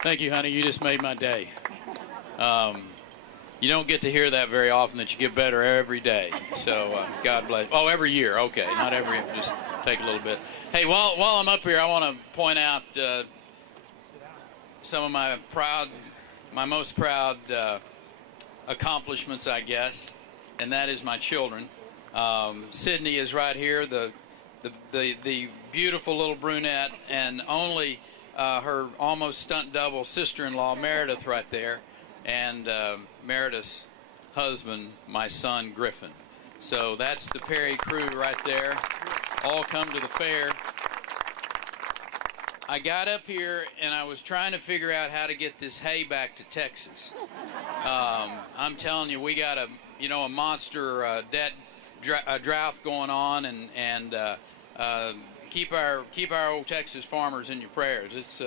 Thank you, honey. You just made my day. You don't get to hear that very often, that you get better every day. So God bless. Oh, every year. Okay, not every. Just take a little bit. Hey, while I'm up here, I want to point out some of my most proud accomplishments, I guess, and that is my children. Sydney is right here, the beautiful little brunette, and only her almost stunt double sister-in-law Meredith right there, and Meredith's husband, my son Griffin. So that's the Perry crew right there, all come to the fair. I got up here and I was trying to figure out how to get this hay back to Texas. I'm telling you, we got a monster drought going on, and keep our old Texas farmers in your prayers. It's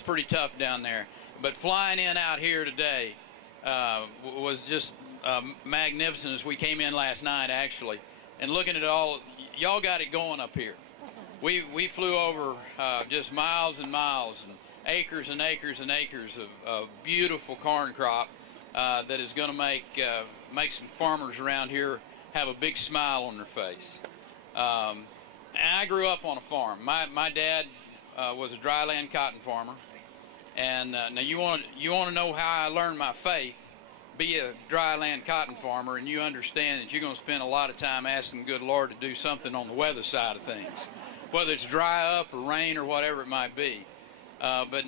pretty tough down there. But flying in out here today was just magnificent as we came in last night, actually, and looking at it all. Y'all got it going up here. We flew over just miles and miles and acres and acres and acres of beautiful corn crop that is going to make some farmers around here have a big smile on their face. And I grew up on a farm. My dad was a dryland cotton farmer. And now you want to know how I learned my faith? Be a dryland cotton farmer, and you understand that you're going to spend a lot of time asking the good Lord to do something on the weather side of things, whether it's dry up or rain or whatever it might be. But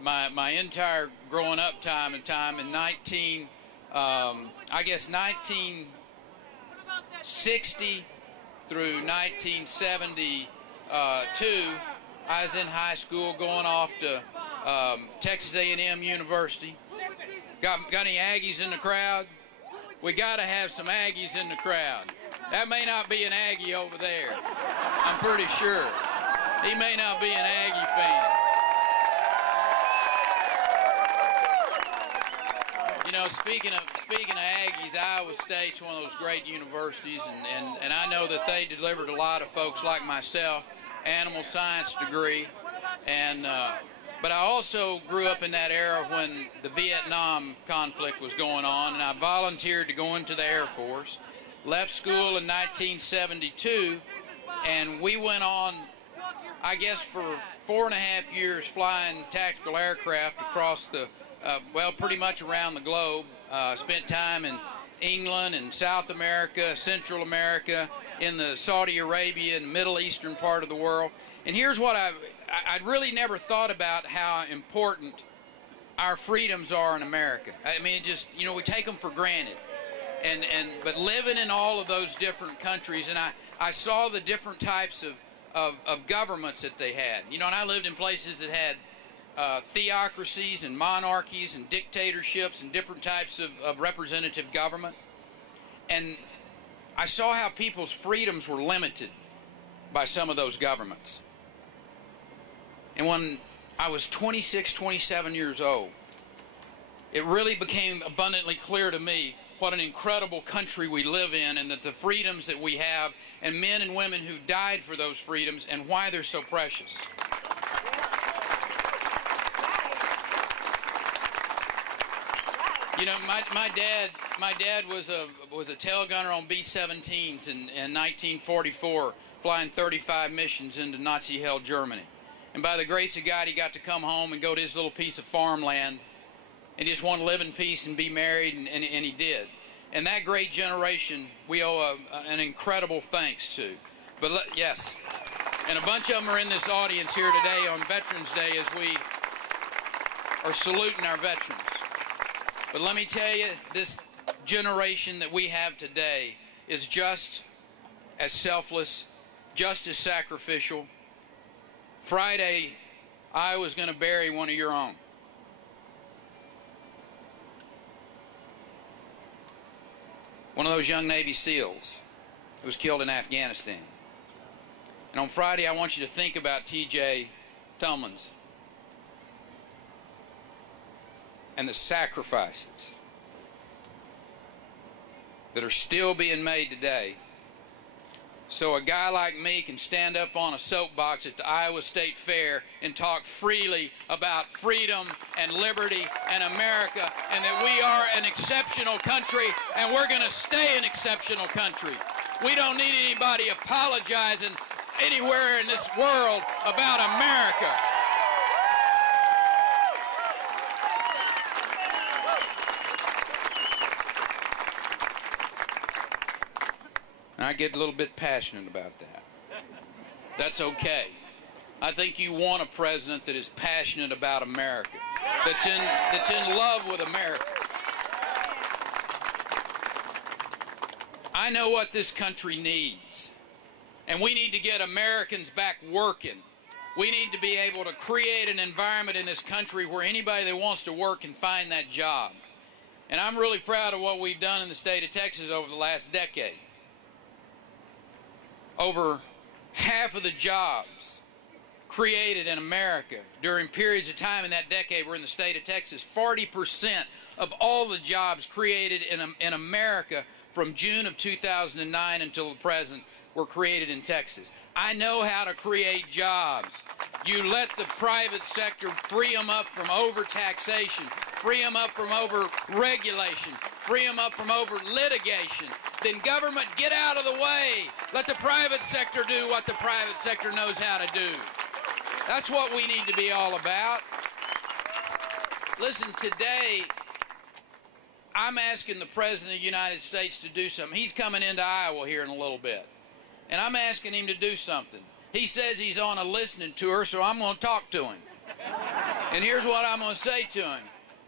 my entire growing up time in 1960 through 1972, I was in high school going off to Texas A&M University. Got any Aggies in the crowd? We got to have some Aggies in the crowd. That may not be an Aggie over there. I'm pretty sure. He may not be an Aggie fan. You know, speaking of Aggies, Iowa State's one of those great universities, and I know that they delivered a lot of folks like myself animal science degree, and but I also grew up in that era when the Vietnam conflict was going on, and I volunteered to go into the Air Force. Left school in 1972, and we went on, I guess, for 4.5 years flying tactical aircraft across the, pretty much around the globe. Spent time in England and South America, Central America, in the Saudi Arabia and Middle Eastern part of the world. And here's what I'd really never thought about how important our freedoms are in America. I mean, we take them for granted. But living in all of those different countries, and I saw the different types of governments that they had. You know, and I lived in places that had theocracies and monarchies and dictatorships and different types of representative government. And I saw how people's freedoms were limited by some of those governments. And when I was 26, 27 years old, it really became abundantly clear to me what an incredible country we live in, and that the freedoms that we have, and men and women who died for those freedoms, and why they're so precious. You know, my dad was a tail gunner on B-17s in 1944, flying 35 missions into Nazi-held Germany. And by the grace of God, he got to come home and go to his little piece of farmland and just want to live in peace and be married, and he did. And that great generation we owe an incredible thanks to. But yes, and a bunch of them are in this audience here today on Veterans Day as we are saluting our veterans. But let me tell you, this generation that we have today is just as selfless, just as sacrificial. Friday, I was going to bury one of your own. One of those young Navy SEALs who was killed in Afghanistan. And on Friday, I want you to think about T.J. Tillmans and the sacrifices that are still being made today so a guy like me can stand up on a soapbox at the Iowa State Fair and talk freely about freedom and liberty and America, and that we are an exceptional country, and we're going to stay an exceptional country. We don't need anybody apologizing anywhere in this world about America. I get a little bit passionate about that. That's okay. I think you want a president that is passionate about America, that's in love with America. I know what this country needs, and we need to get Americans back working. We need to be able to create an environment in this country where anybody that wants to work can find that job. And I'm really proud of what we've done in the state of Texas over the last decade. Over half of the jobs created in America during periods of time in that decade were in the state of Texas. 40% of all the jobs created in America from June of 2009 until the present were created in Texas. I know how to create jobs. You let the private sector free them up from over-taxation, free them up from over-regulation, free them up from over-litigation. Then government, get out of the way. Let the private sector do what the private sector knows how to do. That's what we need to be all about. Listen, today, I'm asking the President of the United States to do something. He's coming into Iowa here in a little bit, and I'm asking him to do something. He says he's on a listening tour, so I'm going to talk to him. And here's what I'm going to say to him.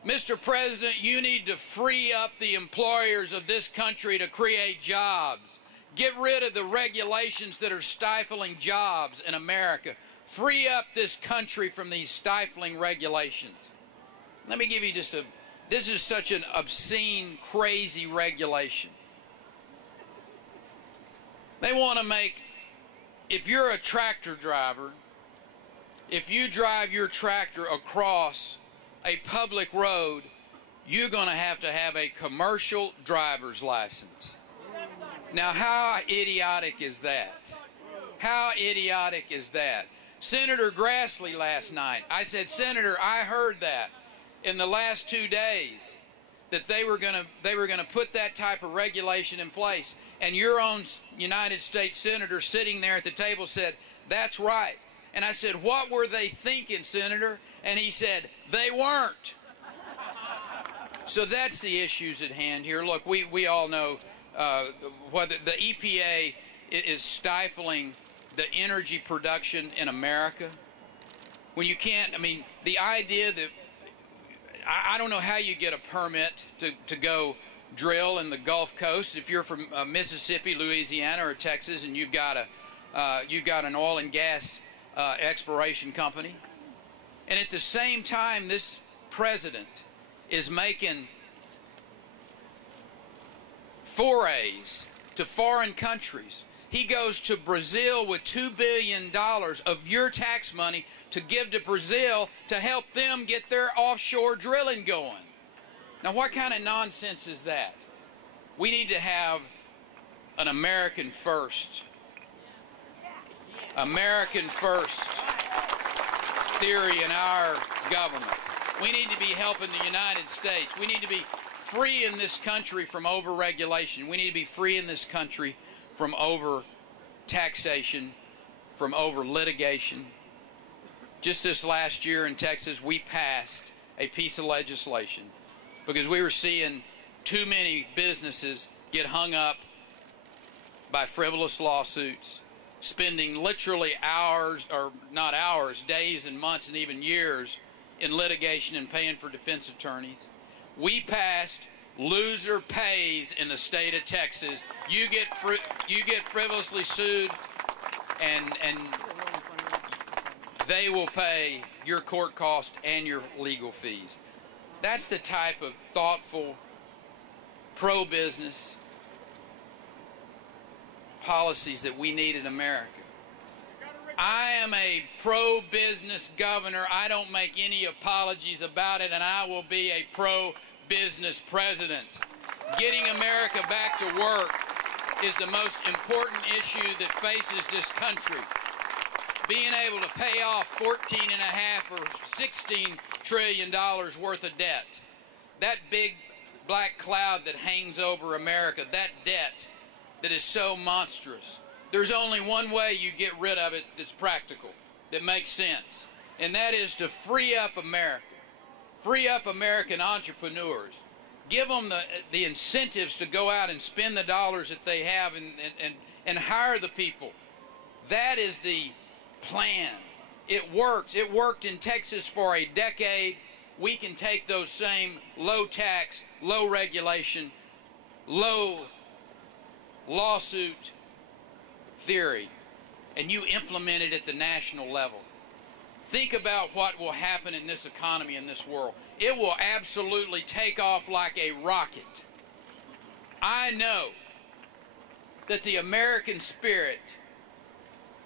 Mr. President, you need to free up the employers of this country to create jobs. Get rid of the regulations that are stifling jobs in America. Free up this country from these stifling regulations. Let me give you just this is such an obscene, crazy regulation. They want to make, if you're a tractor driver, if you drive your tractor across a public road, you're going to have a commercial driver's license. Now, how idiotic is that? How idiotic is that? Senator Grassley last night, I said, Senator, I heard that in the last 2 days that they were going to put that type of regulation in place. And your own United States Senator sitting there at the table said, that's right. And I said, what were they thinking, Senator? And he said, they weren't. So that's the issues at hand here. Look, we all know whether the EPA is stifling the energy production in America. When you can't, I mean, the idea that, I don't know how you get a permit to go drill in the Gulf Coast if you're from Mississippi, Louisiana, or Texas, and you've got an oil and gas exploration company. And at the same time, this president is making forays to foreign countries. He goes to Brazil with $2 billion of your tax money to give to Brazil to help them get their offshore drilling going. Now, what kind of nonsense is that? We need to have an American first theory in our government. We need to be helping the United States. We need to be free in this country from over-regulation. We need to be free in this country from over-taxation, from over-litigation. Just this last year in Texas, we passed a piece of legislation because we were seeing too many businesses get hung up by frivolous lawsuits, spending literally hours, or not hours, days and months and even years in litigation and paying for defense attorneys. We passed loser pays in the state of Texas. You get frivolously sued, and they will pay your court cost and your legal fees. That's the type of thoughtful, pro-business policies that we need in America. I am a pro-business governor. I don't make any apologies about it, and I will be a pro-business president. Getting America back to work, is the most important issue that faces this country. Being able to pay off $14.5 or $16 trillion worth of debt. That big black cloud that hangs over America, that debt that is so monstrous. There's only one way you get rid of it that's practical, that makes sense, and that is to free up America. Free up American entrepreneurs. Give them the incentives to go out and spend the dollars that they have and hire the people. That is the plan. It works. It worked in Texas for a decade. We can take those same low tax, low regulation, low lawsuit theory, and you implement it at the national level. Think about what will happen in this economy, in this world. It will absolutely take off like a rocket. I know that the American spirit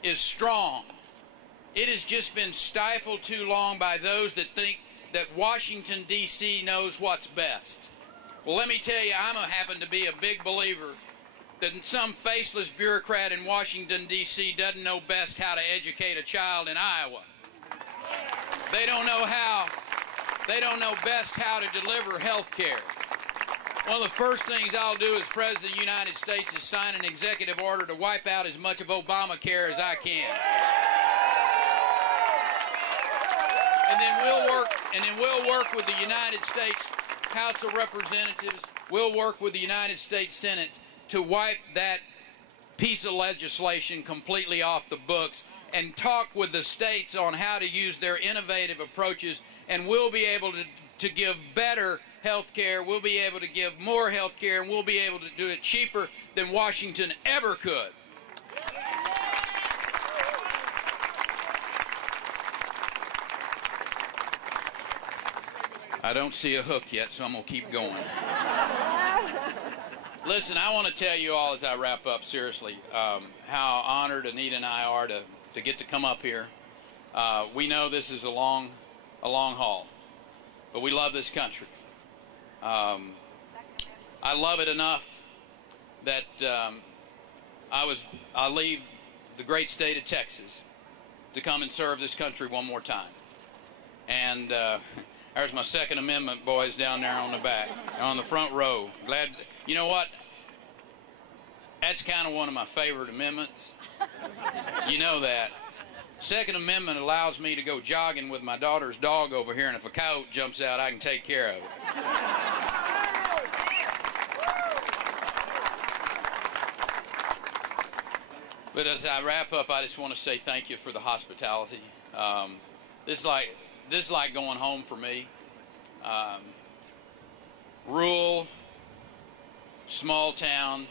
is strong. It has just been stifled too long by those that think that Washington, D.C. knows what's best. Well, let me tell you, I happen to be a big believer that some faceless bureaucrat in Washington, D.C. doesn't know best how to educate a child in Iowa. They don't know best how to deliver health care. One of the first things I'll do as President of the United States is sign an executive order to wipe out as much of Obamacare as I can. And then we'll work with the United States House of Representatives, we'll work with the United States Senate to wipe that piece of legislation completely off the books and talk with the states on how to use their innovative approaches, and we'll be able to give better health care, we'll be able to give more health care, and we'll be able to do it cheaper than Washington ever could. I don't see a hook yet, so I'm going to keep going. Listen, I want to tell you all as I wrap up, seriously, how honored Anita and I are to get to come up here. We know this is a long haul, but we love this country. I love it enough that I leave the great state of Texas to come and serve this country one more time. And there's my Second Amendment boys down there on the back, on the front row. Glad, you know what? That's kind of one of my favorite amendments. You know that. Second Amendment allows me to go jogging with my daughter's dog over here, and if a coyote jumps out, I can take care of it. But as I wrap up, I just want to say thank you for the hospitality. This is like going home for me. Rural, small town,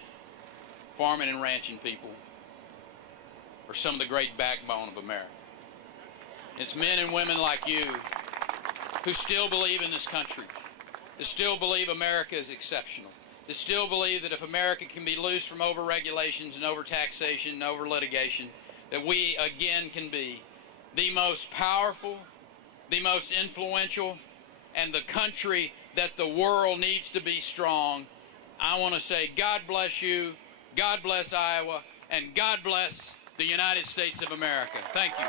farming and ranching people are some of the great backbone of America. It's men and women like you who still believe in this country, that still believe America is exceptional, that still believe that if America can be loose from over-regulations and over-taxation and over-litigation, that we again can be the most powerful, the most influential, and the country that the world needs to be strong. I want to say God bless you, God bless Iowa, and God bless the United States of America. Thank you.